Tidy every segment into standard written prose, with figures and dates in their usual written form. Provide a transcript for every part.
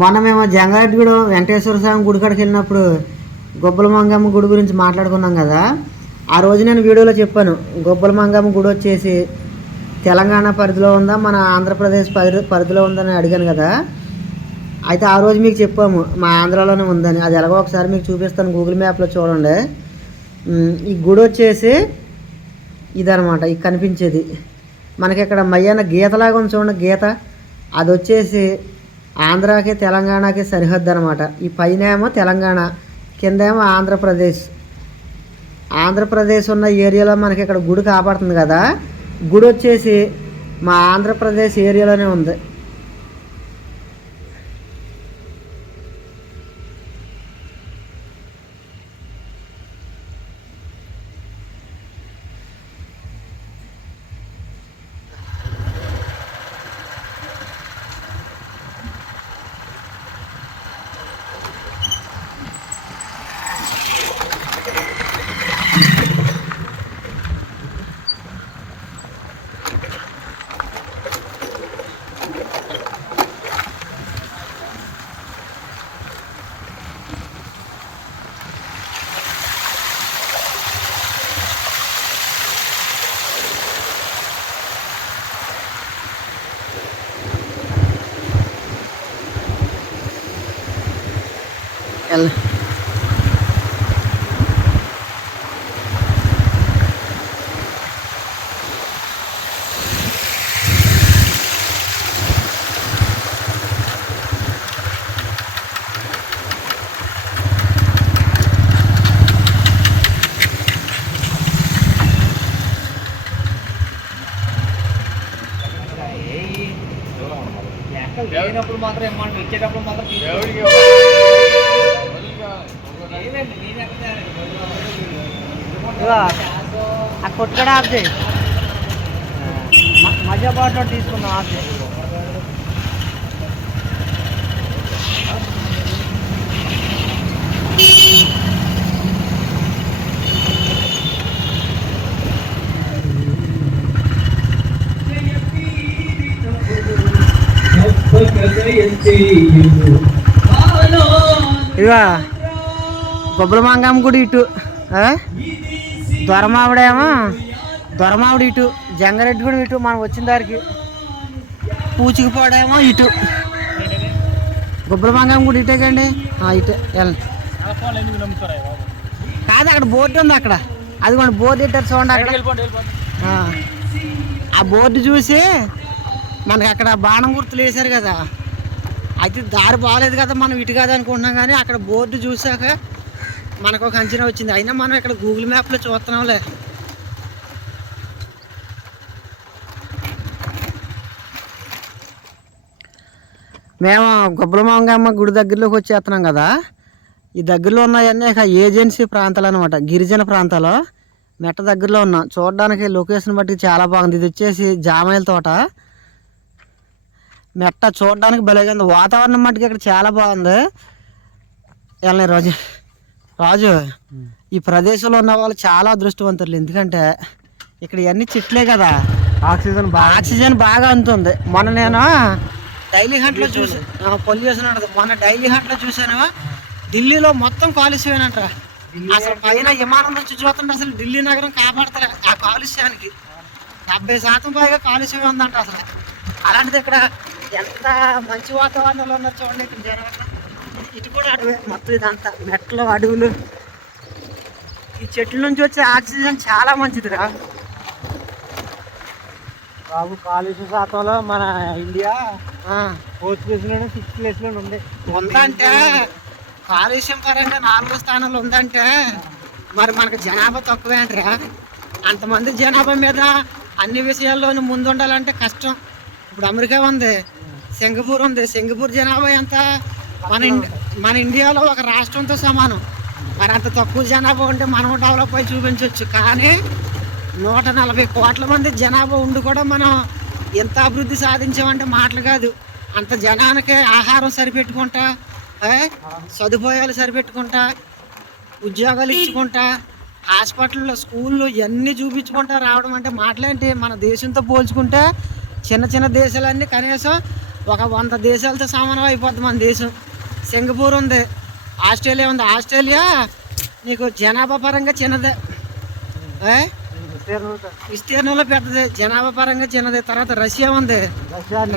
మొన్న మేము జంగారెడ్డిగూడెం వెంకటేశ్వర స్వామి గుడి కాడికి వెళ్ళినప్పుడు గొబ్బల మంగమ్మ గుడి గురించి మాట్లాడుకున్నాం కదా. ఆ రోజు నేను వీడియోలో చెప్పాను, గొబ్బల మంగమ్మ గుడి వచ్చేసి తెలంగాణ పరిధిలో ఉందా మన ఆంధ్రప్రదేశ్ పరిధిలో ఉందని అడిగాను కదా. అయితే ఆ రోజు మీకు చెప్పాము మా ఆంధ్రాలోనే ఉందని. అది ఎలాగో ఒకసారి మీకు చూపిస్తాను, గూగుల్ మ్యాప్లో చూడండి. ఈ గుడి వచ్చేసి ఇదనమాట, ఇది కనిపించేది మనకి ఇక్కడ మయ్యన్న గీతలాగా ఉంది చూడండి, గీత. అది వచ్చేసి ఆంధ్రాకి తెలంగాణకి సరిహద్దు అనమాట. ఈ పైన ఏమో తెలంగాణ, కింద ఏమో ఆంధ్రప్రదేశ్. ఆంధ్రప్రదేశ్ ఉన్న ఏరియాలో మనకి ఇక్కడ గుడి కాపాడుతుంది కదా. గుడి వచ్చేసి మా ఆంధ్రప్రదేశ్ ఏరియాలోనే ఉంది. లేనప్పుడు మాత్రం ఏమంటారు, ఇచ్చేటప్పుడు మాత్రం ఆ కొట్టుకడ ఆఫ్ చేయి, మధ్య బాట్లో తీసుకున్నాం ఆఫ్ చేయి. ఇవా గొబ్బల మంగమ్మ గుడి ఇటు, దొరమావిడ ఇటు, జంగారెడ్డి కూడా ఇటు, మనం వచ్చిన దారికి పూచికిపోడేమో ఇటు. గొబ్బల మంగమ్మ గుడి ఇటే కండి, ఇటే వెళ్ళండి. కాదు అక్కడ బోర్డు ఉంది, అక్కడ అదిగోండి బోర్డు ఇట్టారు చూడండి అక్కడ. ఆ బోర్డు చూసి మనకి అక్కడ బాణం గుర్తులు వేశారు కదా, అయితే దారి బాగాలేదు కదా మనం ఇటు కాదు అనుకుంటున్నాం. కానీ అక్కడ బోర్డు చూసాక మనకు ఒక అంచనా వచ్చింది. అయినా మనం ఇక్కడ గూగుల్ మ్యాప్లో చూస్తున్నాంలే. మేము గొబ్బల మంగమ్మ గుడి దగ్గరలోకి వచ్చేస్తున్నాం కదా. ఈ దగ్గరలో ఉన్నాయన్నీ ఏజెన్సీ ప్రాంతాలు అనమాట, గిరిజన ప్రాంతాలు. మెట్ట దగ్గరలో ఉన్నాం. చూడడానికి లొకేషన్ బట్టి చాలా బాగుంది. ఇది వచ్చేసి జామాయిల తోట. మెట్ట చూడడానికి భలేగా ఉంది. వాతావరణం మట్టుకు ఇక్కడ చాలా బాగుంది. వెళ్ళి రాజు ఈ ప్రదేశంలో ఉన్న వాళ్ళు చాలా అదృష్టవంతులు. ఎందుకంటే ఇక్కడ ఇవన్నీ చెట్లే కదా, ఆక్సిజన్ బాగా అందుతుంది. మొన్న నేను డైలీ హంట్లో చూసాను, పొల్యూషన్ ఉంటుంది. మొన్న డైలీ హంట్లో చూసాను, ఢిల్లీలో మొత్తం కాలుష్యమేనంట. అసలు పైన విమానం నుంచి చూస్తుంటే అసలు ఢిల్లీ నగరం కాపాడతారు. ఆ కాలుష్యానికి 70% పైగా కాలుష్యం ఉందంట అసలు. అలాంటిది ఇక్కడ ఎంత మంచి వాతావరణంలో ఉన్నారు చూడండి. ఇక్కడ జనాలు ఇటు కూడా అడవే మొత్తం, ఇదంతా మెట్లు, అడవులు. ఈ చెట్ల నుంచి వచ్చే ఆక్సిజన్ చాలా మంచిదిరా బాబు. కాలుష్య శాతంలో మన ఇండియా 4th ప్లేస్లోనే 6th ప్లేస్లోనే ఉంది. ఉందంటే కాలుష్యం పరంగా 4వ స్థానంలో ఉందంటే మరి మనకు జనాభా తక్కువే అంటారా. అంతమంది జనాభా మీద అన్ని విషయాల్లోనూ ముందు ఉండాలంటే కష్టం. ఇప్పుడు అమెరికా ఉంది, సింగపూర్ ఉంది. సింగపూర్ జనాభా ఎంత, మన ఇండియాలో ఒక రాష్ట్రంతో సమానం. మరి అంత తక్కువ జనాభా ఉంటే మనం డెవలప్ అయి చూపించవచ్చు. కానీ 140 కోట్ల మంది జనాభా ఉండి కూడా మనం ఎంత అభివృద్ధి సాధించామంటే మాటలు కాదు. అంత జనానికి ఆహారం సరిపెట్టుకుంటా, సదుపాయాలు సరిపెట్టుకుంటా, ఉద్యోగాలు ఇచ్చుకుంటా, హాస్పిటల్లో, స్కూళ్ళు ఇవన్నీ చూపించుకుంటా రావడం అంటే మాటలేంటి. మన దేశంతో పోల్చుకుంటే చిన్న చిన్న దేశాలన్నీ కనీసం ఒక 100 దేశాలతో సమానం అయిపోద్ది మన దేశం. సింగపూర్ ఉంది, ఆస్ట్రేలియా ఉంది. ఆస్ట్రేలియా నీకు జనాభా పరంగా చిన్నదే, విస్తీర్ణంలో పెద్దది, జనాభా పరంగా చిన్నది. తర్వాత రష్యా ఉంది,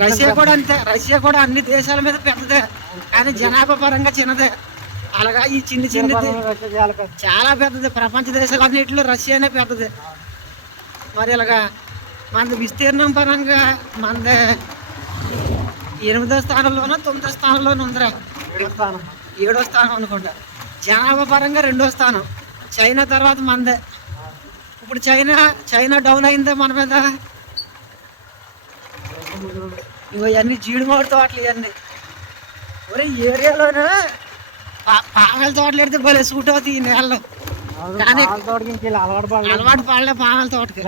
రష్యా కూడా అంతే. రష్యా కూడా అన్ని దేశాల మీద పెద్దదే కానీ జనాభా పరంగా చిన్నదే. అలాగా ఈ చిన్నది చాలా పెద్దది. ప్రపంచ దేశాలన్నింటిలో రష్యానే పెద్దది. మరి ఇలాగా మనది విస్తీర్ణం పరంగా మనది 8వ స్థానంలోనో 9వ స్థానంలోనూ ఉందిరా. 7వ స్థానం అనుకుంటా. జనాభా పరంగా 2వ స్థానం. చైనా తర్వాత మనదే. ఇప్పుడు చైనా డౌన్ అయిందే మన మీద. ఇవన్నీ జీడిమాడి తోటలు ఇవన్నీ. ఒరే ఏరియాలోనే పామాయిల తోటలు పెడితే భలే సూట్ అవుతాయి ఈ నేలలో. కానీ అలవాటు పడలే పామాయిల తోటకి.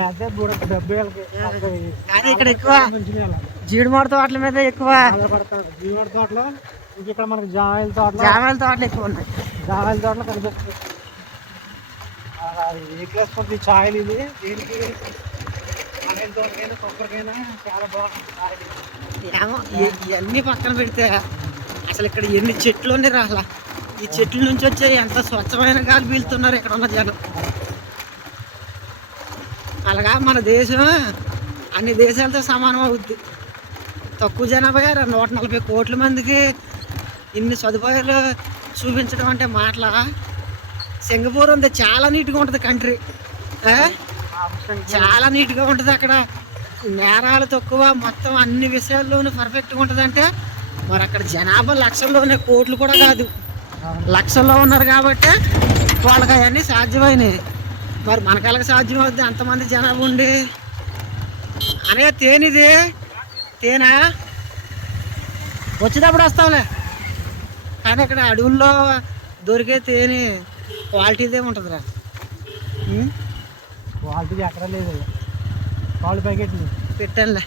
కానీ ఇక్కడ ఎక్కువ జీడిమాడి తోటల మీద ఎక్కువ. జీడిమాడి తోటలో ఇక్కడ మనకి జామాయిల తోటలు ఎక్కువ ఉన్నాయి. జామాయిల తోటలో కనిపిస్తుంది. ఏ క్లాస్ పడుతుంది ఛాయలు ఇది దీనికి ఆయిల్ తోటకైనా కొబ్బరికైనా చాలా బాగుంటుంది. ఏమో ఇవన్నీ పక్కన పెడితే అసలు ఇక్కడ ఎన్ని చెట్లు ఉన్నాయి రాలా. ఈ చెట్ల నుంచి వచ్చే ఎంత స్వచ్ఛమైన గాలి పీలుతున్నారు ఇక్కడ ఉన్న జనం. అలాగా మన దేశం అన్ని దేశాలతో సమానం అవుద్ది. తక్కువ జనాభా 140 కోట్ల మందికి ఇన్ని సదుపాయాలు చూపించడం అంటే మాటలా. సింగపూర్ ఉంది, చాలా నీట్గా ఉంటుంది కంట్రీ. చాలా నీట్గా ఉంటుంది అక్కడ. నేరాలు తక్కువ, మొత్తం అన్ని విషయాల్లోనూ పర్ఫెక్ట్గా ఉంటుంది. అంటే మరి అక్కడ జనాభా లక్షల్లోనే, కోట్లు కూడా కాదు, లక్షల్లో ఉన్నారు కాబట్టి వాళ్ళకి అవన్నీ సాధ్యమైనవి. మరి మనకు ఎలాగ సాధ్యం అవుద్ది అంతమంది జనాభా ఉండి? అనే తేనిది తేనా వచ్చేటప్పుడు వస్తాంలే. కానీ ఇక్కడ అడవుల్లో దొరికే తేనె క్వాలిటీదే ఉంటుందిరా. క్వాలిటీ ఎక్కడ లేదు, కాళ్ళు ప్యాకెట్ పెట్టానులే.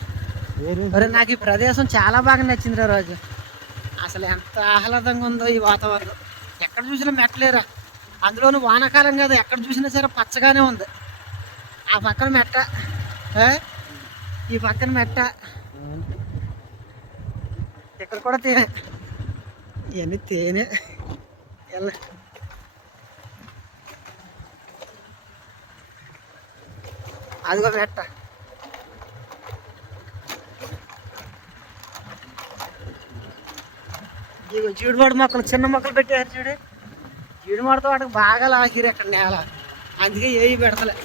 మరి నాకు ఈ ప్రదేశం చాలా బాగా నచ్చిందిరా రాజు. అసలు ఎంత ఆహ్లాదంగా ఉందో ఈ వాతావరణం. ఎక్కడ చూసినా మెట్టలేరా. అందులోనూ వానాకాలం కదా, ఎక్కడ చూసినా సరే పచ్చగానే ఉంది. ఆ పక్కన మెట్ట, ఈ పక్కన మెట్ట, ఇక్కడ కూడా తేనె. ఇవన్నీ తేనె. అదిగో మెట్ట. ఇగో జీడిమాడి మొక్కలు, చిన్న మొక్కలు పెట్టారు చూడు. జీడిమాడితో వాటికి బాగా లాగిరు అక్కడ నేల, అందుకే ఏవి పెడతలే.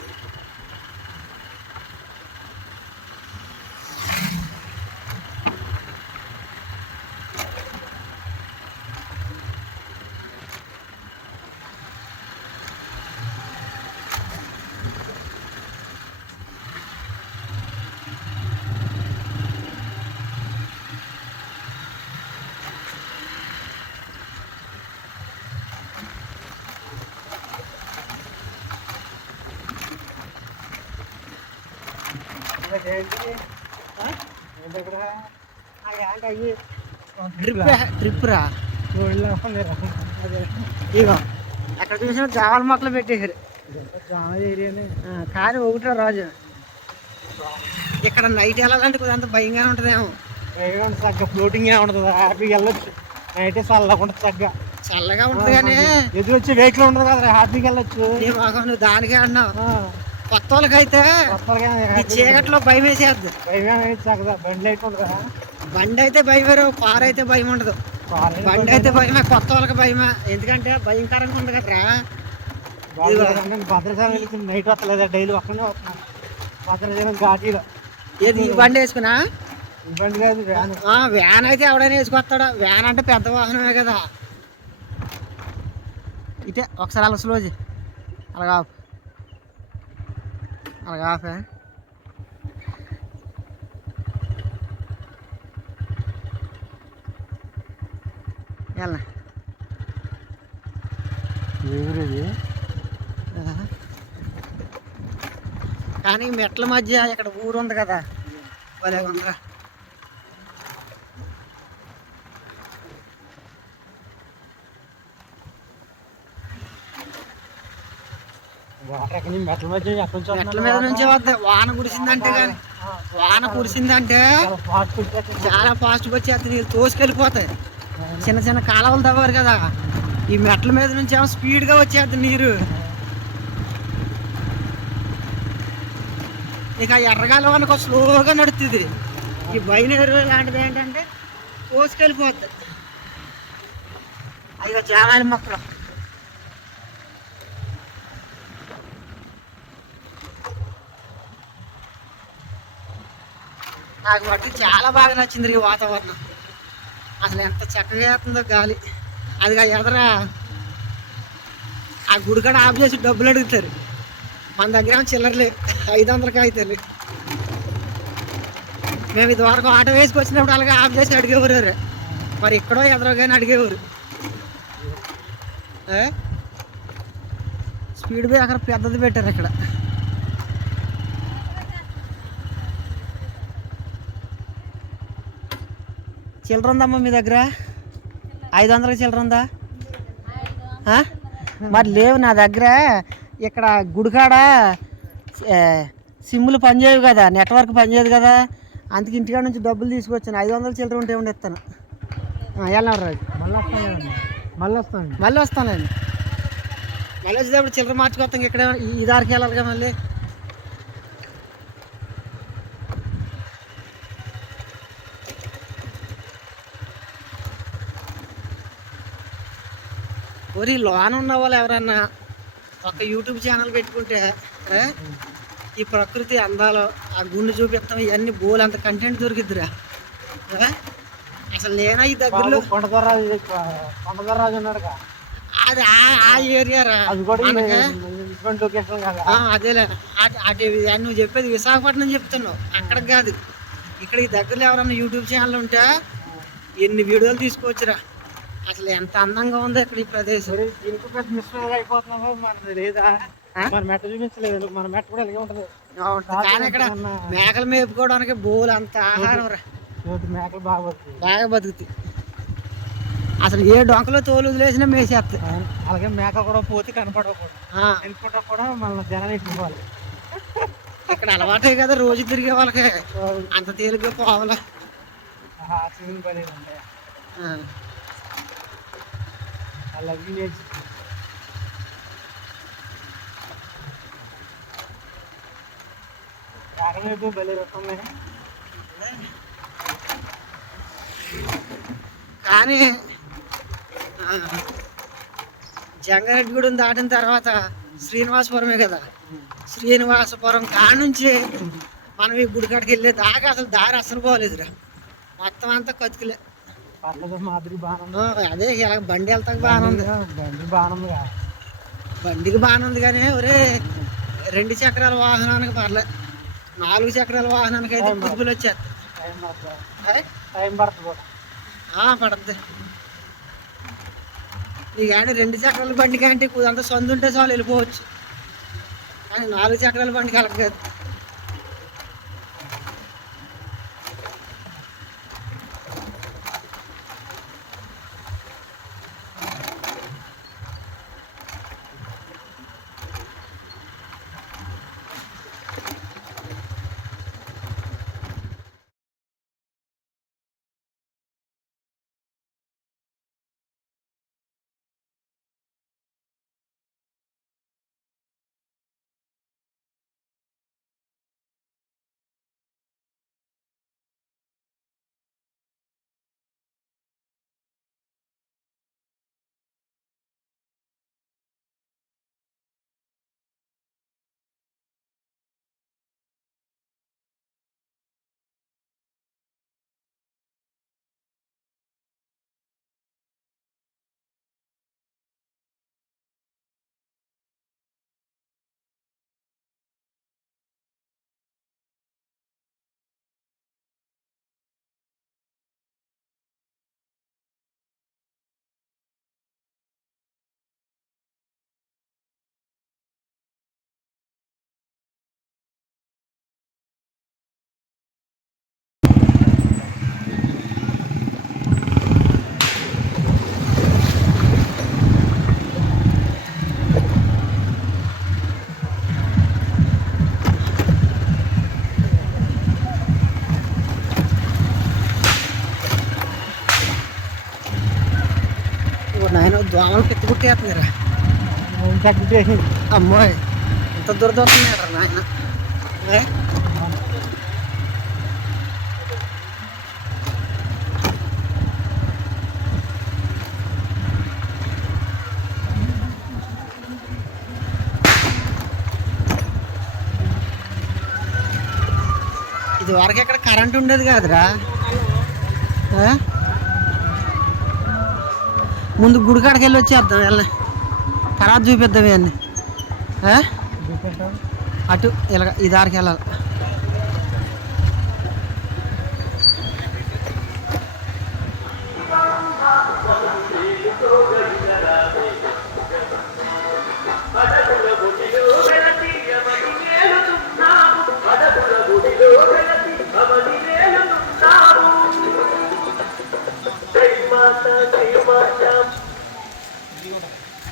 ట్రిప్ రా. ఇగో అక్కడ చూసిన జావల మొక్కలు పెట్టేసారు. కానీ ఒకటిరా రాజు, ఇక్కడ నైట్ వెళ్ళాలంటే కొంత భయంగానే ఉంటుందేమో. చక్కగా ఫ్లోటింగ్ ఉంటుంది, హ్యాపీగా వెళ్ళొచ్చు. నైట్ చల్లగా ఉంటుంది, చల్లగా ఉంటుంది కానీ ఎదురు వచ్చి వెహికల్ ఉండదు కదా, హ్యాపీగా వెళ్ళొచ్చు. నువ్వు దానికే అన్నావు. కొత్త వాళ్ళకైతే చీకట్లో భయం వేసేద్దు. బండి అయితే ఉండదా? బండి అయితే భయం వేరు, కారు అయితే భయం ఉండదు. బండి అయితే భయమే, కొత్త వాళ్ళకి భయమే. ఎందుకంటే భయంకరంగా ఉంది కదరా. భద్రాచలం వెళ్తుంది, నైట్ వస్తలేదా? డైలీ ఒక్కనే వస్తున్నాను భద్రాచలం ఘాటీలో. ఏది ఈ బండి వేసుకున్నా? ఈ బండి కాదు, వ్యాన్. వ్యాన్ అయితే ఎవడైనా వేసుకొస్తాడా? వ్యాన్ అంటే పెద్ద వాహనమే కదా. ఇటే ఒకసారి అలా స్లోజీ అలాగా అలాగా ఆఫే. వెళ్ళ కానీ మెట్ల మధ్య ఇక్కడ ఊరు ఉంది కదా, భలే ఉందిరా. మెట్ల మీద నుంచే వద్ద వాన కురిసిందంటే కానీ వాన కురిసిందంటే చాలా ఫాస్ట్ వచ్చేస్తుంది. చాలా ఫాస్ట్గా వచ్చేస్తుంది, నీళ్ళు తోసుకెళ్ళిపోతాయి. చిన్న చిన్న కాలువలు తవ్వారు కదా, ఈ మెట్ల మీద నుంచి ఏమో స్పీడ్గా వచ్చేస్తుంది నీరు. ఇక ఎర్రగాలం అనుకో స్లోగా నడుస్తుంది. ఈ బయలుదేరు లాంటిది ఏంటంటే తోసుకెళ్ళిపోద్ది. అయ్యో జామాయిల మొక్కలు. నాకు మట్టి చాలా బాగా నచ్చింది ఈ వాతావరణం. అసలు ఎంత చక్కగా వేస్తుందో గాలి. అదిగా ఎదరా ఆ గుడికాడ ఆఫ్ చేసి డబ్బులు అడుగుతారు. మన దగ్గర చిల్లరలే, 500 అవుతారు. మేము ఇదివరకు ఆటో వేసుకొచ్చినప్పుడు అలాగే ఆఫ్ చేసి అడిగేవారు. మరి ఎక్కడో ఎదరో కానీ అడిగేవారు. స్పీడ్ బ్రేకర్ పెద్దది పెట్టారు ఇక్కడ. చిల్లర ఉందమ్మా మీ దగ్గర? 500కి చిల్లర ఉందా? మరి లేవు నా దగ్గర. ఇక్కడ గుడికాడ సిమ్ములు పనిచేయవు కదా, నెట్వర్క్ పనిచేయదు కదా, అందుకే ఇంటికాడ నుంచి డబ్బులు తీసుకొచ్చాను. 500 చిల్లర ఉంటే ఉండి ఇస్తాను. వెళ్ళినారు రాజు. మళ్ళీ వస్తాను. మళ్ళీ వస్తానండి. మళ్ళీ వచ్చేటప్పుడు చిల్లర మార్చుకొస్తాం. ఇక్కడ ఈ దారికి వెళ్ళాలిగా మళ్ళీ. ఒరి లోన ఉన్న వాళ్ళు ఎవరన్నా ఒక యూట్యూబ్ ఛానల్ పెట్టుకుంటే ఈ ప్రకృతి అందాలు, ఆ గుండె చూపిస్తాం, ఇవన్నీ బోల్ అంత కంటెంట్ దొరికిద్దిరా. అసలు నేనా ఈ దగ్గరలో కొండదర్రాజు ఉన్నాడుగా, అది ఆ ఏరియా రా. అది కూడా ఇటువంటి లొకేషన్ కదా. అదేలే అటు నువ్వు చెప్పేది విశాఖపట్నం చెప్తున్నావు, అక్కడికి కాదు. ఇక్కడ ఈ దగ్గరలో ఎవరన్నా యూట్యూబ్ ఛానల్ ఉంటే ఎన్ని వీడియోలు తీసుకోవచ్చురా. అసలు ఎంత అందంగా ఉందో ఇక్కడ ఈ ప్రదేశం. అయిపోతున్నావు మనది లేదా, మన మెట్ట చూపించలేదు. మన మెట్ట కూడా ఇలాగే ఉంటుంది. కానీ ఇక్కడ మేకలు మేపుకోవడానికి బోల్ అంత ఆహారం రా. మేకలు బాగా బతుకుతాయి. అసలు ఏ డొంకలో తోలు వదిలేసినా మేసేస్తాయి. అలాగే మేక కూడా పోతే కనపడకూడదు కూడా మన జనాన్ని ఇవ్వాలి. ఇక్కడ అలవాటే కదా రోజు తిరిగే వాళ్ళకి, అంత తేలిగ్గా పోవాలా. కానీ జంగారెడ్డిగూడెం దాటిన తర్వాత శ్రీనివాసపురమే కదా. శ్రీనివాసపురం కానుంచి మనం ఈ గుడికాడికి వెళ్ళే దాకా అసలు దారి అసలు పోలేదురా. మొత్తం అంతా కతుకులే. అదే ఇలా బండి వెళ్తాక బాగానే ఉంది. బండికి బాగానే ఉంది కానీ ఒరే 2 చక్రాల వాహనానికి పర్లే, 4 చక్రాల వాహనానికి అయితే కుదుపులు వచ్చేస్తాయి. పడుతుంది. నీకు కానీ 2 చక్రాల బండి కంటే అంత సొంత ఉంటే చాలు వెళ్ళిపోవచ్చు, కానీ 4 చక్రాల బండికి వెళ్ళదు. నాయన దోమలు పెట్టుకుట్టేస్తున్నారా అమ్మాయి ఇంత దురదొస్తున్నారా నాయన. ఇది వరకు ఎక్కడ కరెంట్ ఉండేది కాదురా. ముందు గుడి కాడికి వెళ్ళి వచ్చేద్దాం. తర్వాత చూపిద్దాం ఇవన్నీ. అటు ఇలా ఈ దారికి వెళ్ళాలి.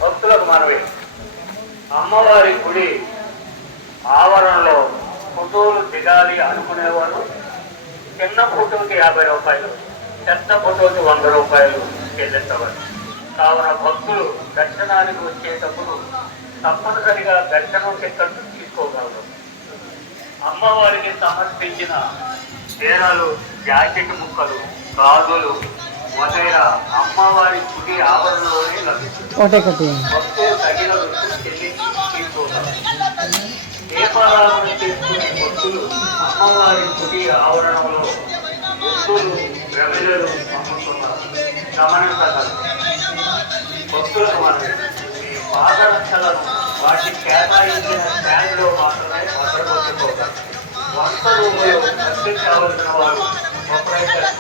భక్తులకు మనవి, అమ్మవారి గుడి ఆవరణలో ఫోటోలు దిగాలి అనుకునేవారు చిన్న ఫోటోకి 50 రూపాయలు, పెద్ద ఫోటోకి 100 రూపాయలు చెల్లించవచ్చు. కావున భక్తులు దర్శనానికి వచ్చేటప్పుడు తప్పనిసరిగా దర్శనం టికెట్ తీసుకోగలరు. అమ్మవారికి సమర్పించిన చీరలు, జాకెట్ ముక్కలు, గాజులు మొదలైన అమ్మవారి గుడి ఆవరణలోనే లభిస్తుంది. భక్తులు తగిన రుసుము చెల్లించి తీసుకోగలరు. దీపారాధన చేసుకునే భక్తులు అమ్మవారి గుడి ఆవరణలో వస్తువులు, ప్రమిదలు అమ్ముతున్నారు, గమనించగలరు. భక్తులకు మనం ఈ పాదరక్షలను వాటి కేటాయించిన స్టాండ్లో మాత్రమే భద్రపరుచుకోగలరు. 100 రూపాయలు ఖర్చు కావలసిన వారు ఆపరేటర్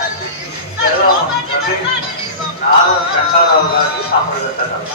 నాగం చండారావు గారిని సంప్రదించగలరు.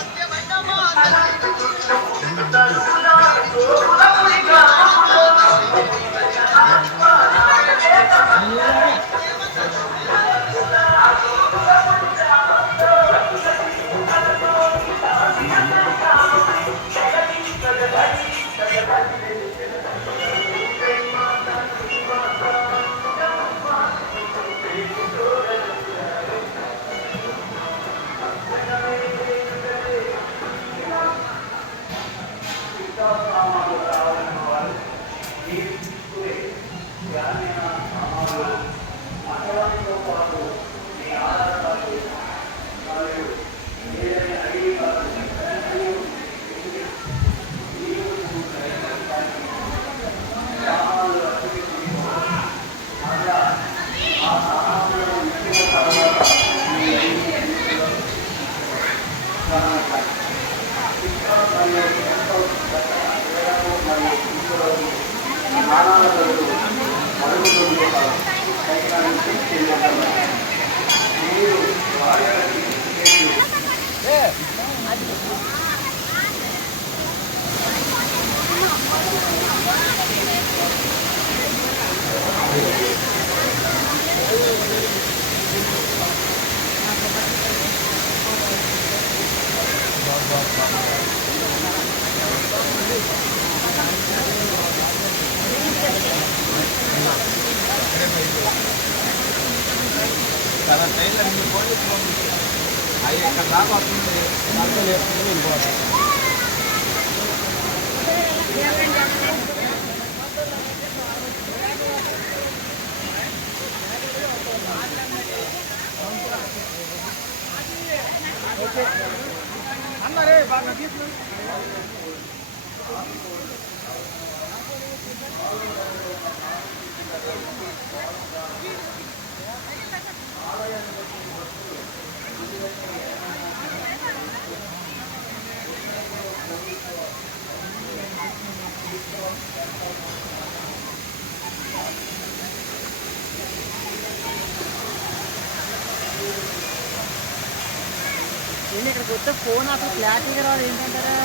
ఇక్కడికి వస్తే ఫోన్ అసలు క్లారిటీగా రాదు. ఏంటంటారా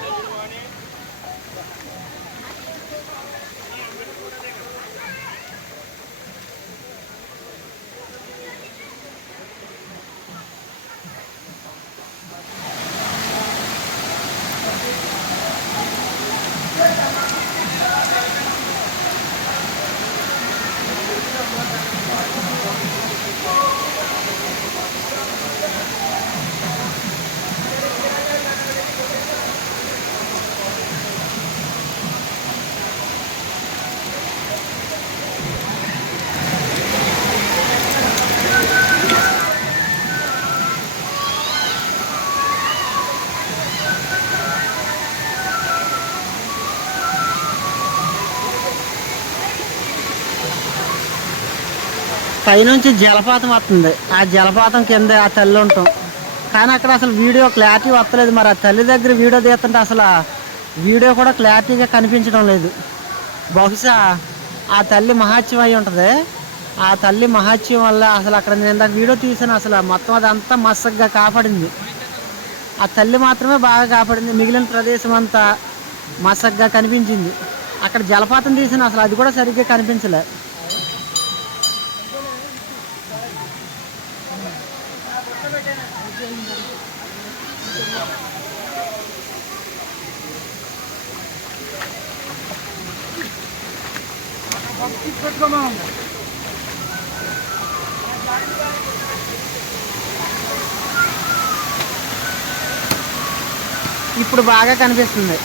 Good morning. పైనుంచి జలపాతం వస్తుంది. ఆ జలపాతం కింద ఆ తల్లి ఉంటాం. కానీ అక్కడ అసలు వీడియో క్లారిటీ వస్తలేదు. మరి ఆ తల్లి దగ్గర వీడియో తీస్తుంటే అసలు వీడియో కూడా క్లారిటీగా కనిపించడం లేదు. బహుశా ఆ తల్లి మహాత్యం అయి ఉంటుంది. ఆ తల్లి మహాత్యం వల్ల అసలు అక్కడ నేను ఇందాక వీడియో తీసాను. అసలు మొత్తం అదంతా మసగ్గా కాపాడింది. ఆ తల్లి మాత్రమే బాగా కాపాడింది. మిగిలిన ప్రదేశం అంతా మసగ్గా కనిపించింది. అక్కడ జలపాతం తీసాను, అసలు అది కూడా సరిగ్గా కనిపించలే. ఇప్పుడు బాగా కనిపిస్తుంది.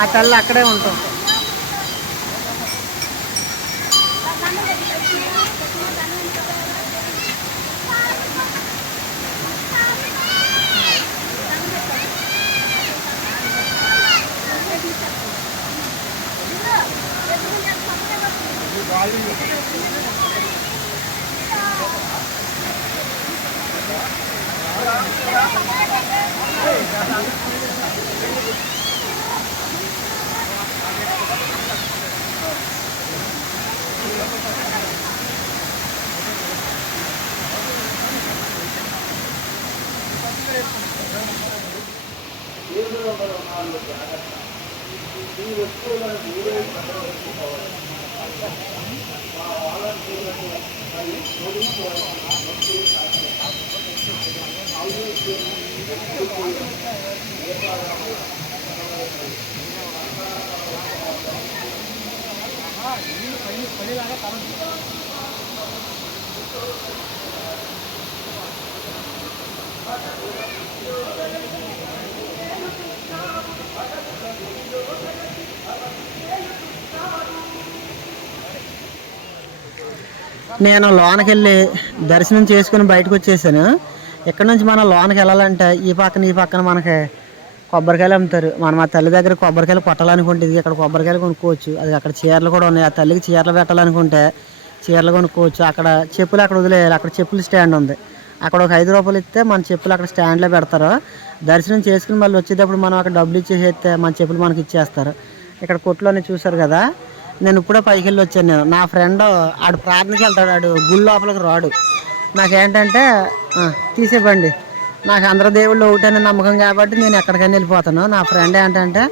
ఆ తల్లి అక్కడే ఉంటాం. నేను లోనకి వెళ్ళి దర్శనం చేసుకుని బయటకు వచ్చేసాను. ఇక్కడ నుంచి మనం లోనకి వెళ్ళాలంటే ఈ పక్కన మనకి కొబ్బరికాయలు అమ్ముతారు. మనం ఆ తల్లి దగ్గర కొబ్బరికాయలు కొట్టాలనుకుంటే ఇది ఇక్కడ కొబ్బరికాయలు కొనుక్కోవచ్చు. అది అక్కడ చీరలు కూడా ఉన్నాయి. ఆ తల్లికి చీరలు పెట్టాలనుకుంటే చీరలు కొనుక్కోవచ్చు. అక్కడ చెప్పులు అక్కడ వదిలేయాలి. అక్కడ చెప్పులు స్టాండ్ ఉంది. అక్కడ ఒక 5 రూపాయలు ఇస్తే మన చెప్పులు అక్కడ స్టాండ్లో పెడతారు. దర్శనం చేసుకుని మళ్ళీ వచ్చేటప్పుడు మనం అక్కడ డబ్బులు ఇచ్చేస్తే మన చెప్పులు మనకి ఇచ్చేస్తారు. ఇక్కడ కొట్లోనే చూసారు కదా. నేను ఇప్పుడే పైకి వెళ్ళి వచ్చాను. నేను నా ఫ్రెండ్ ఆడు ప్రార్థనకి వెళ్తాడు. ఆడు గుడి లోపలికి రాడు. నాకేంటంటే తీసేబండి నాకు అందరూ దేవుళ్ళు ఒకటనే నమ్మకం కాబట్టి నేను ఎక్కడికైనా వెళ్ళిపోతాను. నా ఫ్రెండ్ ఏంటంటే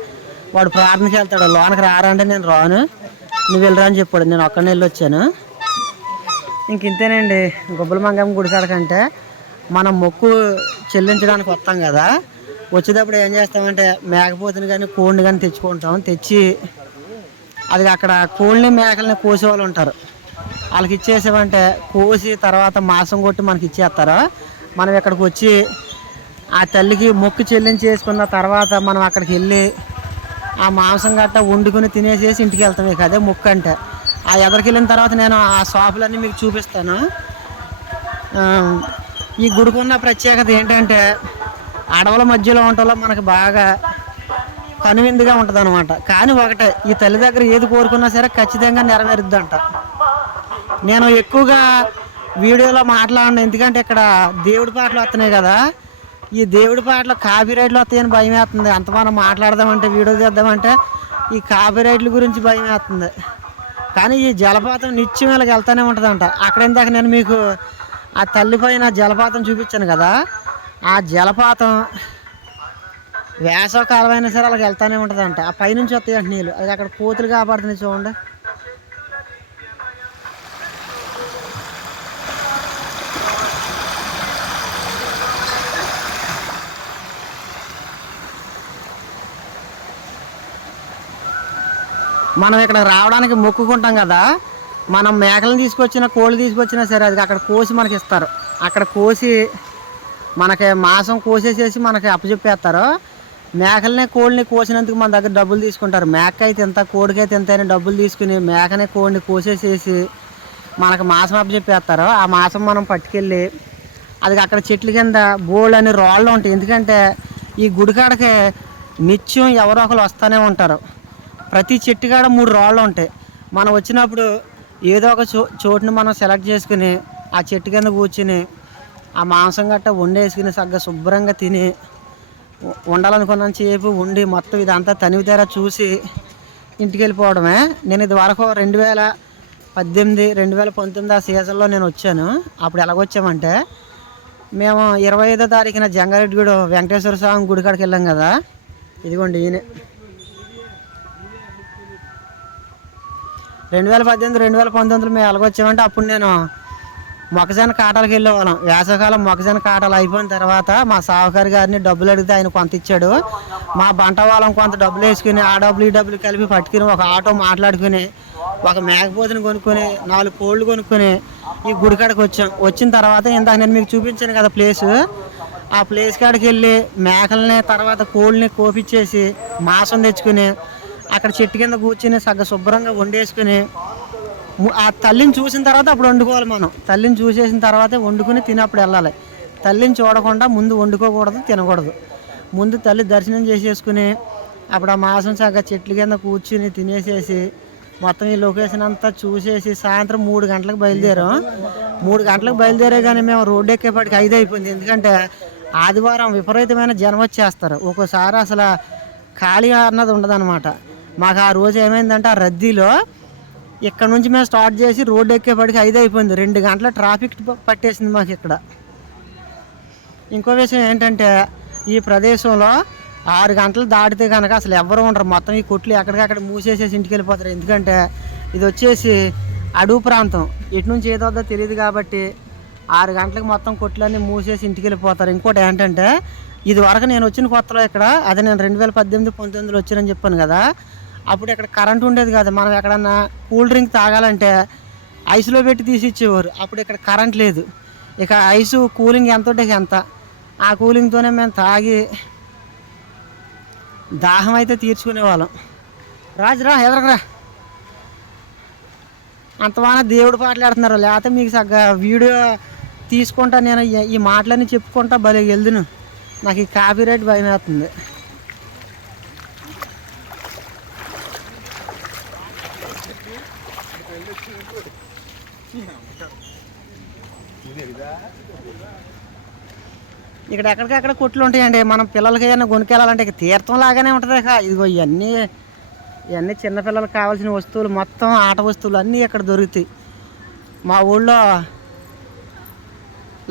వాడు ప్రార్థనకి వెళ్తాడు. లోనకి రారంటే నేను రాను, నువ్వు వెళ్ళరా అని చెప్పాడు. నేను ఒక్కడిని వెళ్ళి వచ్చాను. ఇంక ఇంతేనండి. గుబ్బల మంగమ్మ గుడి కాడకంటే మనం మొక్కు చెల్లించడానికి వస్తాం కదా. వచ్చేటప్పుడు ఏం చేస్తామంటే మేకపోతుని కానీ కోడిని కానీ తెచ్చుకుంటాం. తెచ్చి అది అక్కడ కోళ్ళని మేకల్ని కోసే వాళ్ళు ఉంటారు. వాళ్ళకి ఇచ్చేసామంటే కోసి తర్వాత మాంసం కొట్టి మనకి ఇచ్చేస్తారు. మనం ఇక్కడికి వచ్చి ఆ తల్లికి మొక్కు చెల్లించేసుకున్న తర్వాత మనం అక్కడికి వెళ్ళి ఆ మాంసం గట్ట వండుకుని తినేసేసి ఇంటికి వెళ్తాం. ఇక అదే మొక్కు అంటే. ఆ ఎదరికి వెళ్ళిన తర్వాత నేను ఆ షాపులన్నీ మీకు చూపిస్తాను. ఈ గుడికున్న ప్రత్యేకత ఏంటంటే అడవుల మధ్యలో ఉండటంలో మనకు బాగా కనువిందుగా ఉంటుంది అనమాట. కానీ ఒకటే, ఈ తల్లి దగ్గర ఏది కోరుకున్నా సరే ఖచ్చితంగా నెరవేరుద్దంట. నేను ఎక్కువగా వీడియోలో మాట్లాడను, ఎందుకంటే ఇక్కడ దేవుడి పాటలు వస్తున్నాయి కదా. ఈ దేవుడి పాటలు కాపీరైట్లు వస్తాయని భయం వేస్తుంది. అంత మనం మాట్లాడదామంటే వీడియో తీద్దామంటే ఈ కాపీరైట్ల గురించి భయం వేస్తుంది. కానీ ఈ జలపాతం నిత్యం వీళ్ళకి వెళ్తూనే ఉంటుందంట. అక్కడ ఇందాక నేను మీకు ఆ తల్లి పైన జలపాతం చూపించాను కదా. ఆ జలపాతం వేసవకాలం అయినా సరే అలాగ వెళ్తూనే ఉంటుందంట. ఆ పైనుంచి వస్తాయంట నీళ్ళు. అది అక్కడ కోతులు కాపాడుతున్నాయి చూడండి. మనం ఇక్కడ రావడానికి మొక్కుకుంటాం కదా, మనం మేకలను తీసుకొచ్చినా కోళ్ళు తీసుకొచ్చినా సరే అది అక్కడ కోసి మనకి ఇస్తారు. అక్కడ కోసి మనకి మాంసం కోసేసేసి మనకి అప్పచెప్పేస్తారు. మేకల్ని కోళ్ళని కోసినందుకు మన దగ్గర డబ్బులు తీసుకుంటారు. మేక అయితే ఎంత, కోడికైతే ఎంత అని డబ్బులు తీసుకుని మేకని కోడిని కోసేసేసి మనకు మాంసం అప్పచెప్పేస్తారు. ఆ మాంసం మనం పట్టుకెళ్ళి అది అక్కడ చెట్ల కింద బోల్డ్ అని రాళ్ళు ఉంటాయి. ఎందుకంటే ఈ గుడికాడకి నిత్యం ఎవరో ఒకరు వస్తూనే ఉంటారు. ప్రతి చెట్టు కాడ 3 రాళ్ళు ఉంటాయి. మనం వచ్చినప్పుడు ఏదో ఒక చోటుని మనం సెలెక్ట్ చేసుకుని ఆ చెట్టు కింద కూర్చుని ఆ మాంసం గట్ట వండేసుకుని చక్కగా శుభ్రంగా తిని ఉండాలనుకున్నంత సేపు ఉండి మొత్తం ఇదంతా తనివి తీరా చూసి ఇంటికి వెళ్ళిపోవడమే. నేను ఇది వరకు 2018, 2019 ఆ సీజన్లో నేను వచ్చాను. అప్పుడు ఎలాగొచ్చామంటే మేము 25వ తారీఖున జంగారెడ్డిగూడ వెంకటేశ్వర స్వామి గుడి కాడికి వెళ్ళాం కదా. ఇదిగోండి ఈయన 2018, 2019 మేము ఎలాగొచ్చామంటే అప్పుడు నేను మొక్కజొన్న కాటాలకు వెళ్ళేవాళ్ళం. వేసవకాలం మొక్కజొన్న కాటాలు అయిపోయిన తర్వాత మా సావుకారి గారిని డబ్బులు అడిగితే ఆయన కొంత ఇచ్చాడు. మా బంట వాళ్ళం కొంత డబ్బులు వేసుకుని ఆ డబ్బులు ఈ డబ్బులు కలిపి పట్టుకుని ఒక ఆటో మాట్లాడుకుని ఒక మేకపోతుని కొనుక్కొని 4 కోళ్ళు కొనుక్కొని ఈ గుడి కాడికి వచ్చాం. వచ్చిన తర్వాత ఇందాక నేను మీకు చూపించాను కదా ప్లేసు, ఆ ప్లేస్ కాడికి వెళ్ళి మేకల్ని తర్వాత కోళ్ళని కోపిచ్చేసి మాంసం తెచ్చుకుని అక్కడ చెట్టు కింద కూర్చుని సగ్గ శుభ్రంగా వండేసుకుని ఆ తల్లిని చూసిన తర్వాత అప్పుడు వండుకోవాలి. మనం తల్లిని చూసేసిన తర్వాతే వండుకుని తినప్పుడు వెళ్ళాలి. తల్లిని చూడకుండా ముందు వండుకోకూడదు, తినకూడదు. ముందు తల్లి దర్శనం చేసేసుకుని అప్పుడు ఆ మాంసం సగ్గ చెట్ల కింద కూర్చుని తినేసేసి మొత్తం ఈ లొకేషన్ అంతా చూసేసి సాయంత్రం 3 గంటలకు బయలుదేరాం. 3 గంటలకు బయలుదేరే కానీ మేము రోడ్డు ఎక్కేపటికి 5 అయిపోయింది. ఎందుకంటే ఆదివారం విపరీతమైన జనం వచ్చేస్తారు. ఒక్కోసారి అసలు ఖాళీ అన్నది ఉండదన్నమాట. మాకు ఆ రోజు ఏమైందంటే ఆ రద్దీలో ఇక్కడ నుంచి మేము స్టార్ట్ చేసి రోడ్డు ఎక్కేపటికి 5 అయిపోయింది. 2 గంటల ట్రాఫిక్ పట్టేసింది మాకు ఇక్కడ. ఇంకో విషయం ఏంటంటే ఈ ప్రదేశంలో 6 గంటలు దాటితే కనుక అసలు ఎవరు ఉండరు. మొత్తం ఈ కొట్లు ఎక్కడికక్కడ మూసేసేసి ఇంటికి వెళ్ళిపోతారు. ఎందుకంటే ఇది వచ్చేసి అడవి ప్రాంతం, ఎటు నుంచి ఏదో తెలియదు కాబట్టి 6 గంటలకు మొత్తం కొట్లన్నీ మూసేసి ఇంటికి వెళ్ళిపోతారు. ఇంకోటి ఏంటంటే ఇది వరకు నేను వచ్చిన కొత్తలో ఇక్కడ, అదే నేను 2018, 19 వచ్చానని చెప్పాను కదా, అప్పుడు ఇక్కడ కరెంట్ ఉండేది కాదు. మనం ఎక్కడన్నా కూల్ డ్రింక్ తాగాలంటే ఐస్లో పెట్టి తీసి ఇచ్చేవారు. అప్పుడు ఇక్కడ కరెంట్ లేదు. ఇక ఐసు కూలింగ్ ఎంత ఉంటే ఎంత, ఆ కూలింగ్తోనే మేము తాగి దాహం అయితే తీర్చుకునేవాళ్ళం. రాజురా ఎదరకరా, అంతమాన దేవుడు పాటలాడుతున్నారు. లేకపోతే మీకు సగ్గా వీడియో తీసుకుంటా నేను ఈ మాటలన్నీ చెప్పుకుంటా భలే వెళ్దును. నాకు ఈ కాపీ రైట్ భయం వేస్తుంది. ఇక్కడ ఎక్కడికక్కడ కొట్లు ఉంటాయండి. మనం పిల్లలకి ఏమైనా కొనుక్కెళ్ళాలంటే ఇక తీర్థం లాగానే ఉంటుంది. ఇదిగో ఇవన్నీ చిన్నపిల్లలకు కావాల్సిన వస్తువులు మొత్తం ఆట వస్తువులు అన్నీ ఇక్కడ దొరుకుతాయి. మా ఊళ్ళో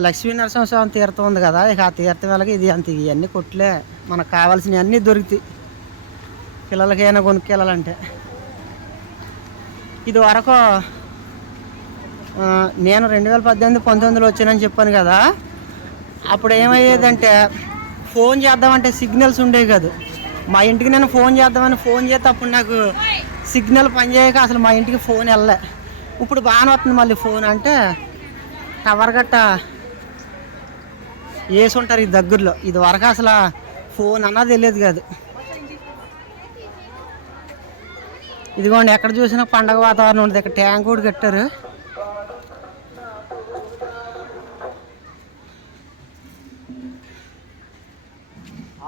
లక్ష్మీ నరసింహస్వామి తీర్థం ఉంది కదా, ఇక ఆ తీర్థం వెళ్ళకి ఇది అంత ఇవన్నీ కొట్లే మనకు కావాల్సినవి అన్నీ దొరుకుతాయి పిల్లలకి ఏమైనా కొనుక్కెళ్ళాలంటే. ఇది వరకు నేను 2018, 19 వచ్చానని చెప్పాను కదా, అప్పుడు ఏమయ్యేదంటే ఫోన్ చేద్దామంటే సిగ్నల్స్ ఉండేవి కాదు. మా ఇంటికి నేను ఫోన్ చేద్దామని ఫోన్ చేస్తే అప్పుడు నాకు సిగ్నల్ పనిచేయక అసలు మా ఇంటికి ఫోన్ వెళ్ళలే. ఇప్పుడు బాగానే వస్తుంది మళ్ళీ ఫోన్. అంటే టవర్ గట్ట వేసి ఉంటారు ఈ దగ్గరలో. ఇది వరకు అసలు ఫోన్ అన్నది తెలియదు కాదు. ఇదిగోండి ఎక్కడ చూసినా పండగ వాతావరణం ఉంటుంది. ఇక్కడ ట్యాంక్ కూడా కట్టారు.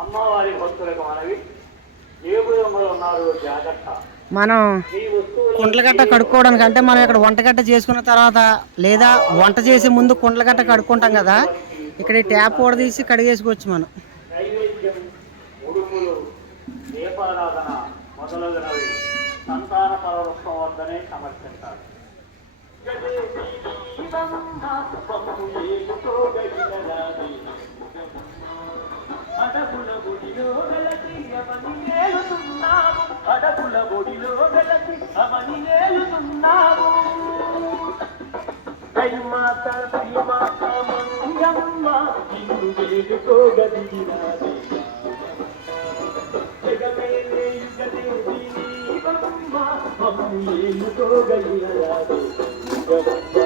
అమ్మవారి భక్తులకు మనవి, జేబుదొంగలు ఉన్నారు జాగ్రత్త. మనం కుండలగట్ట కడుక్కోవడానికి అంటే మనం ఇక్కడ వంటగట్ట చేసుకున్న తర్వాత లేదా వంట చేసే ముందు కుండలగట్ట కడుక్కుంటాం కదా, ఇక్కడ ఈ ట్యాప్ కూడా తీసి కడిగేసుకోవచ్చు మనం. నైవేద్యం, ఉడుపులు, దీపారాధన మొదలగునవి సంతాన పరవృక్షం వద్దనే సమర్పిస్తారు. అడపుల గుడిలో వెలసి అవని ఏలుతున్నావు, అడపుల గుడిలో వెలసి అవని ఏలుతున్నావు. జయమాత శ్రీమాత మంగమ్మ ఇందు వేడుకోగలిగినాది. జగమేలే యుగదేవి నీవమ్మ మమ్ము ఏలుకోగలిగినరాదే నిజమమ్మా.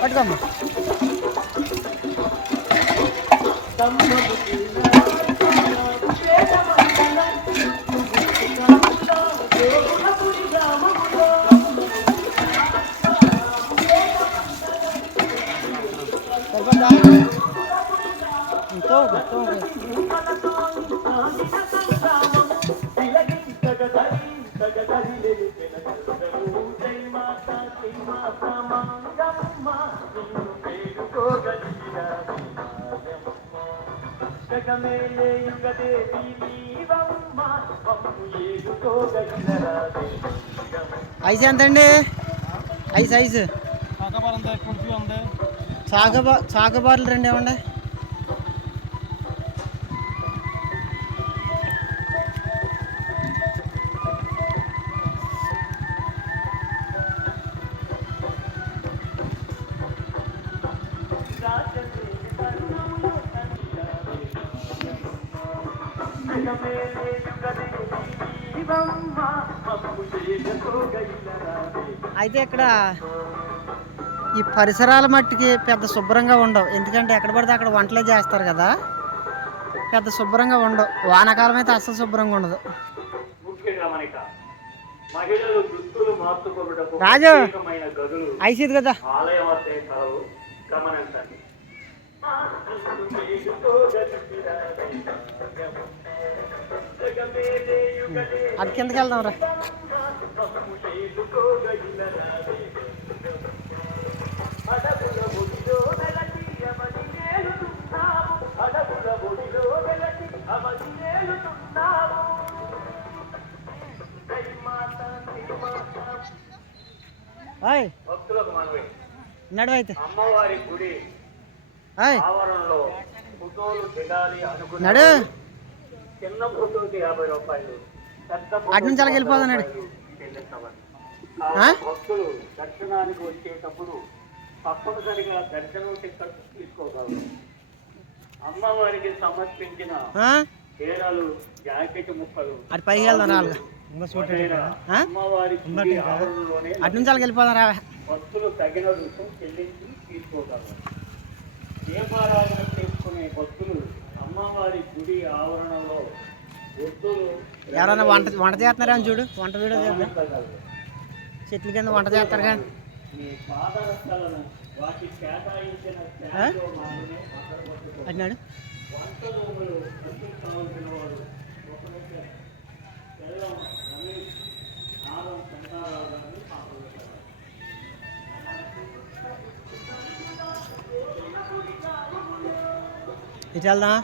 పట్టుకోమ్మా. సరిపోద్దా? ఇంకో ఐస్ ఎంత అండి? ఐస్ చాకబార్లు రెండు ఇవ్వండి. అయితే ఇక్కడ ఈ పరిసరాల మట్టికి పెద్ద శుభ్రంగా ఉండవు, ఎందుకంటే ఎక్కడ పడితే అక్కడ వంటలే చేస్తారు కదా, పెద్ద శుభ్రంగా ఉండవు. వానాకాలం అయితే అస్సలు శుభ్రంగా ఉండదు. రాజు ఐసిది కదా. అది కిందకి వెళ్దాం రా. నడువైతే నడు. అటు నుంచి అలా వెళ్ళిపోతున్నాడు. భక్తులు దర్శనానికి వచ్చేటప్పుడు తప్పనిసరిగా దర్శనం టికెట్ తీసుకోగలరు. అమ్మవారికి సమర్పించిన చీరలు, జాకెట్ ముక్కలు అటు పైకి వెళ్దాం. అమ్మవారి ఆవరణలోనే అటు నుంచి అలా వెళ్ళిపోదాం. భక్తులు తగిన రుసుము చెల్లించి తీసుకోగలరు. దీపారాధన చేసుకునే భక్తులు అమ్మవారి గుడి ఆవరణలో ఎవరైనా వంట చేస్తున్నారా అని చూడు. వంట వీడియో చేద్దాం. చెట్ల కింద వంట చేస్తారు కానీ అన్నాడు. ఇటు వెళ్దాం.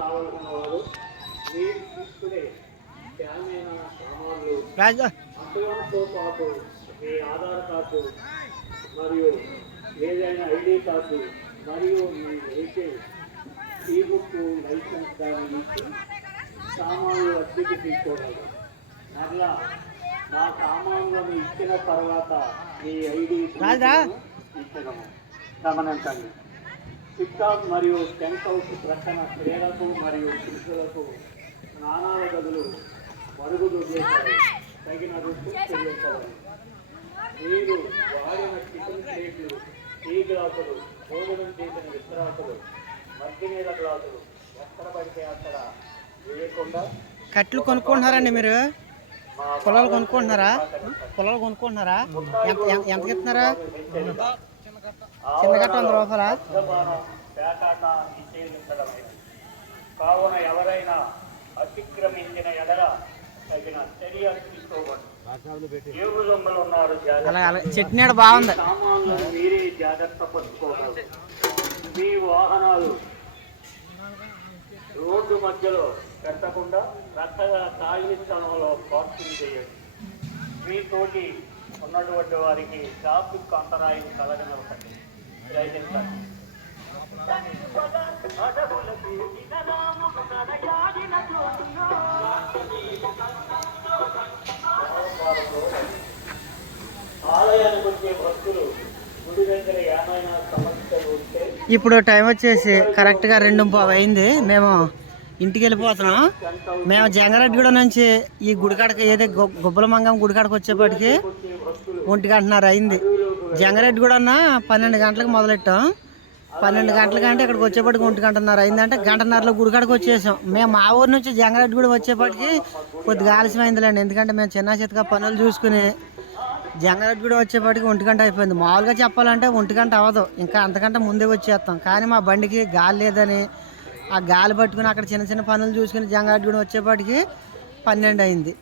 కావాల్సిన వారు మీరు తీసుకునే ధ్యానమైన సామాన్లు అంతతో పాటు మీ ఆధార్ కార్డు మరియు ఏదైనా ఐడి కార్డు మరియు మీ వెహికల్ ఈబుక్ లైసెన్స్ దాన్ని ఇచ్చి సామాన్లు అద్దెకి తీసుకోగలరు. మరలా మా సామాన్లను ఇచ్చిన తర్వాత మీ ఐడి ఇచ్చడము గమనించండి. టిక్టాక్ మరియు టెంట్ హౌస్ ప్రక్కన క్రీడలకు మరియు శిల్పులకు స్నానాల గదులు మరుగుదొడ్లేశారు. తగిన రుసుము చెల్లించవాలి. మీరు వాడిన టిఫిన్ ప్లేట్లు, టీ గ్లాసులు, భోజనం చేసిన విశ్రాసులు, మంచినీళ్ళ గ్లాసులు ఎక్కడ పడితే అక్కడ వేయకుండా. కట్లు కొనుక్కుంటున్నారండి మీరు? పొలాలు కొనుక్కుంటున్నారా? ఎంతకి ఇస్తున్నారా? చిన్న గట్ట 100 రూపాయలా? కావున ఎవరైనా అతిక్రమించిన ఎడల తగిన చర్య తీసుకోబడి ఏడు దొంగలు ఉన్నారు అలా చట్నీ బాగుంది. సామాన్లను మీరే జాగ్రత్త పరుచుకోవాలి. మీ వాహనాలు రోడ్డు మధ్యలో పెట్టకుండా చక్కగా ఖాళీ స్థలంలో పార్కింగ్ చేయండి. మీతోటి ఉన్నటువంటి వారికి ట్రాఫిక్ అంతరాయం కలగనివ్వకండి. ప్రయత్నించండి. ఆలయానికి వచ్చే భక్తులు గుడి దగ్గర ఏమైనా సమస్యలు ఉంటే ఇప్పుడు టైం వచ్చేసి కరెక్ట్గా 2:15 అయింది. మేము ఇంటికి వెళ్ళిపోతున్నాం. మేము జంగారెడ్డిగూడ నుంచి ఈ గుడికాడకి ఏదో గుబ్బలమంగం గుడికాడకి వచ్చేప్పటికి 1:30 అయింది. జంగారెడ్డిగూడ 12 గంటలకు మొదలెట్టాం. 12 గంటలకంటే ఇక్కడికి వచ్చేప్పటికి 1:30 అయిందంటే 1:30లో గుడికాడకి వచ్చేసాం. మేము మా ఊరు నుంచి జంగారెడ్డిగూడ వచ్చేప్పటికి కొద్దిగా ఆలస్యం అయిందిలేండి. ఎందుకంటే మేము చిన్న చితక పనులు చూసుకుని జంగారెడ్డిగూడ వచ్చేప్పటికి 1 గంట అయిపోయింది. మామూలుగా చెప్పాలంటే 1 గంట అవ్వదు, ఇంకా అంతకంటే ముందే వచ్చేస్తాం. కానీ మా బండికి గాలి లేదని ఆ గాలి పట్టుకుని అక్కడ చిన్న చిన్న పనులు చూసుకుని జంగారెడ్డిగూడ వచ్చేప్పటికి 12 అయింది.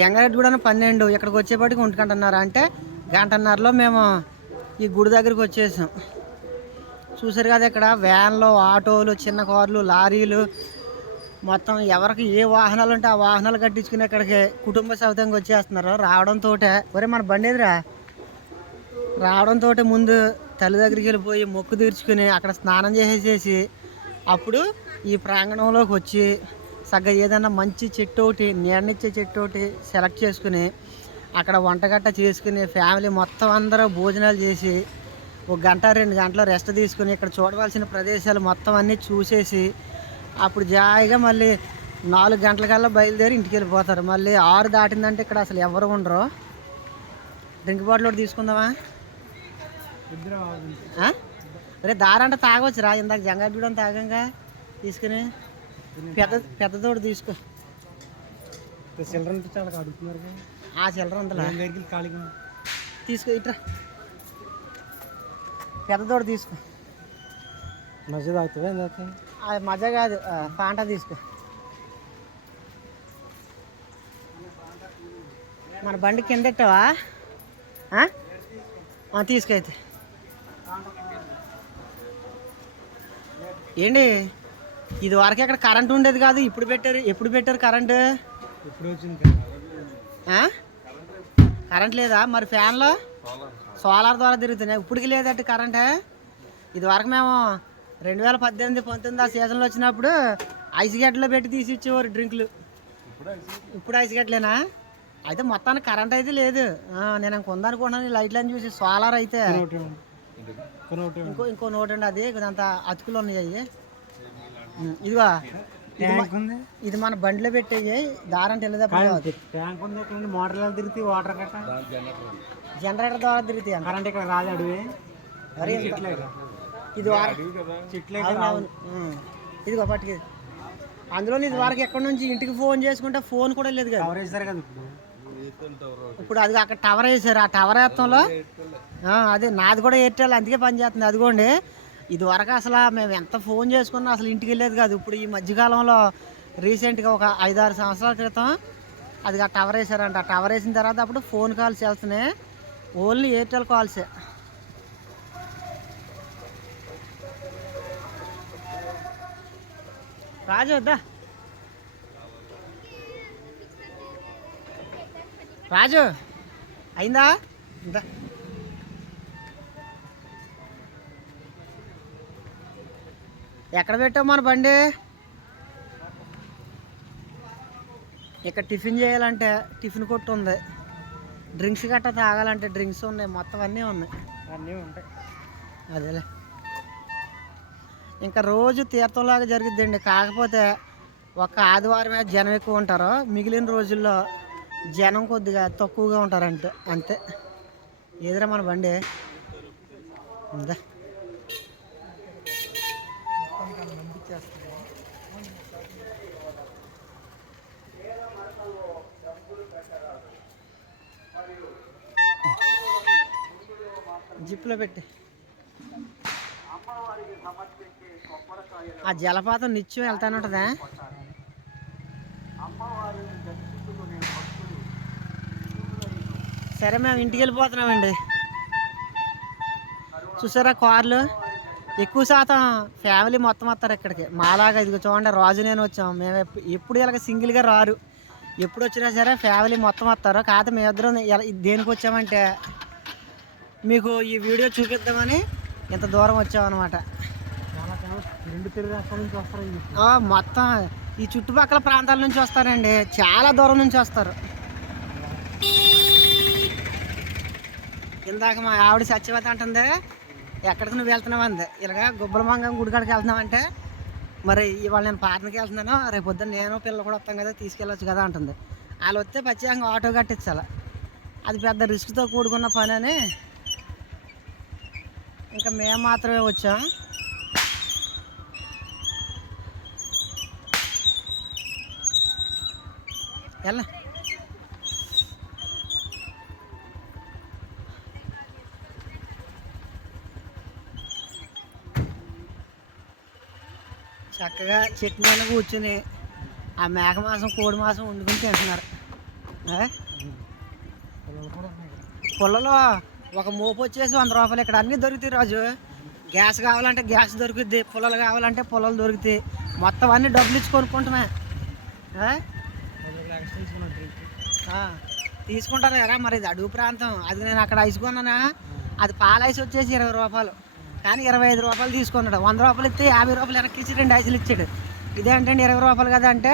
జంగారెడ్డిగూడ 12, ఇక్కడికి వచ్చేప్పటికి 1:30 అంటే 1:30లో మేము ఈ గుడి దగ్గరికి వచ్చేసాం. చూసారు కదా, ఇక్కడ వ్యాన్లు, ఆటోలు, చిన్న కార్లు, లారీలు మొత్తం ఎవరికి ఏ వాహనాలు ఉంటే ఆ వాహనాలు కట్టించుకుని ఇక్కడికి కుటుంబ సౌతంగా వచ్చేస్తున్నారు. రావడంతో ఒరే మన బండి ఎదురా రావడంతో ముందు తల్లి దగ్గరికి వెళ్ళిపోయి మొక్కు తీర్చుకుని అక్కడ స్నానం చేసేసి అప్పుడు ఈ ప్రాంగణంలోకి వచ్చి చక్కగా ఏదైనా మంచి చెట్టు ఒకటి, నీడనిచ్చే చెట్టు ఒకటి సెలెక్ట్ చేసుకుని అక్కడ వంటగట్ట చేసుకుని ఫ్యామిలీ మొత్తం అందరూ భోజనాలు చేసి 1 గంట 2 గంటలు రెస్ట్ తీసుకుని ఇక్కడ చూడవలసిన ప్రదేశాలు మొత్తం అన్నీ చూసేసి అప్పుడు జాయిగా మళ్ళీ 4 గంటలకల్లా బయలుదేరి ఇంటికి వెళ్ళిపోతారు. మళ్ళీ 6 దాటిందంటే ఇక్కడ అసలు ఎవరు ఉండరు. డ్రింక్ బాటిల్ ఒకటి తీసుకుందామా? అరే దారంటే తాగొచ్చురా, ఇందాక జంగారెడ్డిగూడ తాగంగా తీసుకుని పెద్దదోడు తీసుకో. చిల్లర చాలా అడుగుతున్నారు. ఆ చిల్లర ఉందలా ఖాళీగా తీసుకో. ఇట్రా పెద్దదోడు తీసుకో. మధ్య తాగుతుంది. అది మజా కాదు, పాంటా తీసుకో. మన బండి కింద పెట్టావా? తీసుకో అయితే. ఏంటి ఇది వరకు ఇక్కడ కరెంట్ ఉండేది కాదు, ఇప్పుడు పెట్టారు. ఎప్పుడు పెట్టారు కరెంటు? ఎప్పుడు వచ్చింది కరెంట్ లేదా? మరి ఫ్యాన్లో సోలార్ ద్వారా తిరుగుతున్నాయి. ఇప్పటికి లేదంటే కరెంటే. ఇది వరకు మేము 2018-19 ఆ సీజన్లో వచ్చినప్పుడు ఐస్ గడ్డలో పెట్టి తీసి ఇచ్చేవారు డ్రింకులు. ఇప్పుడు ఐస్ గడ్డలేనా? అయితే మొత్తానికి కరెంట్ అయితే లేదు. నేను కొందనుకుంటున్నాను ఈ లైట్లని చూసి. సోలార్ అయితే ఇంకో నోట్ అండి, అది అంత అతుకులు ఉన్నాయి. అవి ఇదిగో ఇది మన బండిలో పెట్టేవి. దారంటే వెళ్ళేటప్పుడు మోటార్ తిరిగితే వాటర్ కట్ట జనరేటర్ ద్వారా తిరుగుతాయి. కరెంట్ ఇక్కడ రాదు. అడివి ఇది ఇదిగో పట్టుకి. అందులో ఇది వరకు ఎక్కడి నుంచి ఇంటికి ఫోన్ చేసుకుంటే ఫోన్ కూడా లేదు కదా. కవర్ వేసారు కదా ఇప్పుడు. అది అక్కడ టవర్ వేసారు. ఆ టవర్ వేత్తంలో అదే నాది కూడా ఎయిర్టెల్, అందుకే పనిచేస్తుంది. అదిగోండి ఇది వరకు అసలు మేము ఎంత ఫోన్ చేసుకున్నా అసలు ఇంటికి వెళ్ళేది కాదు. ఇప్పుడు ఈ మధ్యకాలంలో రీసెంట్గా ఒక 5-6 సంవత్సరాల క్రితం అది ఆ టవర్ వేసారంట. ఆ టవర్ వేసిన తర్వాత అప్పుడు ఫోన్ కాల్స్ వెళ్తున్నాయి, ఓన్లీ ఎయిర్టెల్ కాల్సే. రాజు వద్దా? రాజు అయిందా? ఇందా ఎక్కడ పెట్టావు మన బండి? ఇక్కడ టిఫిన్ చేయాలంటే టిఫిన్ కొట్టు ఉంది, డ్రింక్స్ గట్టా తాగాలంటే డ్రింక్స్ ఉన్నాయి, మొత్తం అన్నీ ఉన్నాయి. అన్నీ ఉంటాయి. అదేలే, ఇంకా రోజు తీర్థంలాగా జరుగుద్దండి. కాకపోతే ఒక ఆదివారమే జనం ఎక్కువ ఉంటారు, మిగిలిన రోజుల్లో జనం కొద్దిగా తక్కువగా ఉంటారంటే అంతే. ఎదురా మన బండి ఉందా? జిప్లో పెట్టి ఆ జలపాతం నిత్యం వెళ్తానే ఉంటుందా? సరే మేము ఇంటికి వెళ్ళిపోతున్నామండి. చూసారా కార్లు ఎక్కువ శాతం ఫ్యామిలీ మొత్తం వస్తారు ఇక్కడికి. మాలాగా ఇదిగో చూడండి, రాజు నేను వచ్చాము. మేము ఎప్పుడు ఇలాగ సింగిల్గా రారు, ఎప్పుడు వచ్చినా సరే ఫ్యామిలీ మొత్తం వస్తారు. కాకపోతే మేమిద్దరం దేనికి వచ్చామంటే మీకు ఈ వీడియో చూపిద్దామని ఇంత దూరం వచ్చామన్నమాట. చాలా ఫేమస్. 2 తెలుగు రాష్ట్రాల నుంచి వస్తారు. మొత్తం ఈ చుట్టుపక్కల ప్రాంతాల నుంచి వస్తారండి, చాలా దూరం నుంచి వస్తారు. ఇందాక మా ఆవిడ సత్యవతి అంటుంది, ఎక్కడికి నువ్వు వెళ్తున్నావు అంది. ఇలాగ గుబ్బలమంగం గుడికాడికి వెళ్తున్నామంటే, మరి ఇవాళ నేను పాటనకి వెళ్తున్నాను, రేపు పొద్దున్న నేను పిల్లలు కూడా వస్తాం కదా, తీసుకెళ్ళొచ్చు కదా అంటుంది. వాళ్ళు వస్తే ప్రత్యేకంగా ఆటో కట్టించాలి, అది పెద్ద రిస్క్తో కూడుకున్న పని అని ఇంకా మేము మాత్రమే వచ్చాం. ఎలా చక్కగా చెట్టు మీద కూర్చుని ఆ మేక మాసం కోడి మాసం వండుకుని తింటున్నారు. పుల్లలో ఒక మోపు వచ్చేసి 100 రూపాయలు. ఇక్కడ అన్నీ దొరుకుతాయి రాజు. గ్యాస్ కావాలంటే గ్యాస్ దొరుకుద్ది, పుల్లలు కావాలంటే పుల్లలు దొరుకుతాయి. మొత్తం అన్నీ డబ్బులు ఇచ్చి కొనుక్కుంటామే. తీసుకుంటారు కదా, మరి ఇది అడుగు ప్రాంతం. అది నేను అక్కడ ఐస్ కొన్నానా, అది పాల ఐస్ వచ్చేసి 20 రూపాయలు, కానీ 25 రూపాయలు తీసుకున్నాడు. 100 రూపాయలు ఇస్తే 50 రూపాయలు వెనక్కి ఇచ్చి 2 ఐసులు ఇచ్చాడు. ఇదేంటండి 20 రూపాయలు కదా అంటే,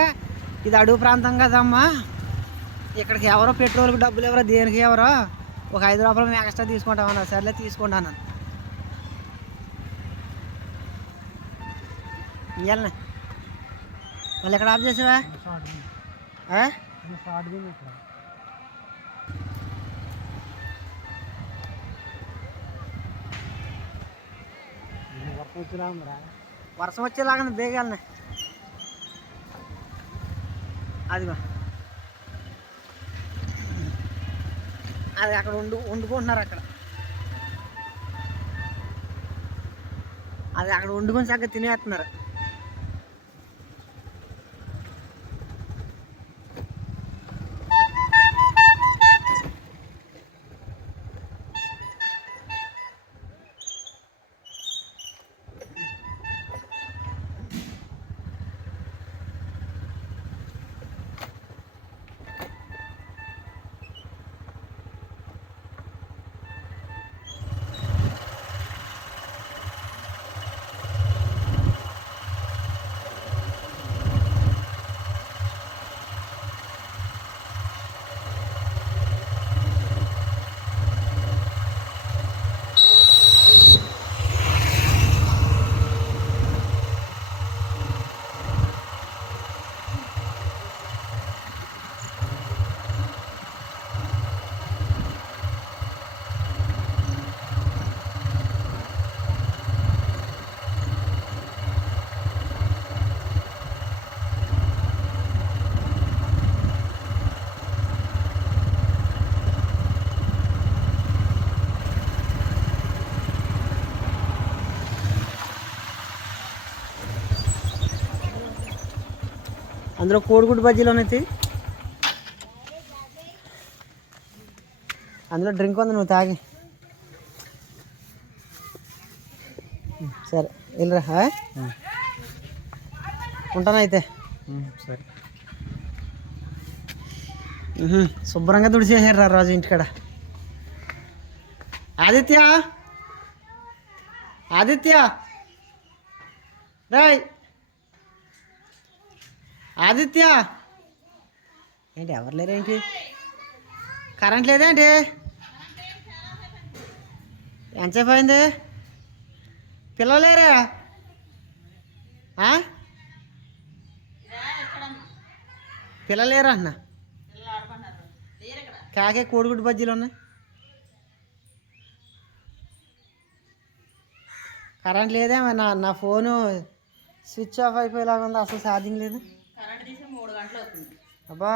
ఇది అడుగు ప్రాంతం కదమ్మా, ఇక్కడికి ఎవరో పెట్రోల్కి డబ్బులు ఎవరో దేనికి ఎవరో, ఒక 5 రూపాయలు మేము ఎక్స్ట్రా తీసుకుంటామన్నా. సర్లే తీసుకుంటాను. ఇంకెళ్ళనే మళ్ళీ ఎక్కడ ఆఫ్ చేసావా? వర్షం వచ్చేలాగా బేగాలనే. అదిగో అది అక్కడ వండుకుంటున్నారు. అక్కడ వండుకొని చక్కగా తినేస్తున్నారు. అందులో కోడిగుడ్డు బజ్జీలు ఉన్నాయి. అందులో డ్రింక్ ఉంది, నువ్వు తాగి. సరే వెళ్ళరా, ఉంటాను అయితే. సరే. శుభ్రంగా తుడిచేసారు రా రాజు ఇంటికాడ. ఆదిత్య రాయ్, ఆదిత్య ఏంటి ఎవరు లేరేంటి? కరెంట్ లేదేంటి? ఎంతసేపు అయింది? పిల్లలు లేరా? పిల్లలు లేరా అన్న? కాకే కోడిగుడ్డు బజ్జీలు ఉన్నాయి. కరెంట్ లేదేమో, నా ఫోను స్విచ్ ఆఫ్ అయిపోయేలాగా ఉంది, అసలు ఛార్జింగ్ లేదు. అబ్బా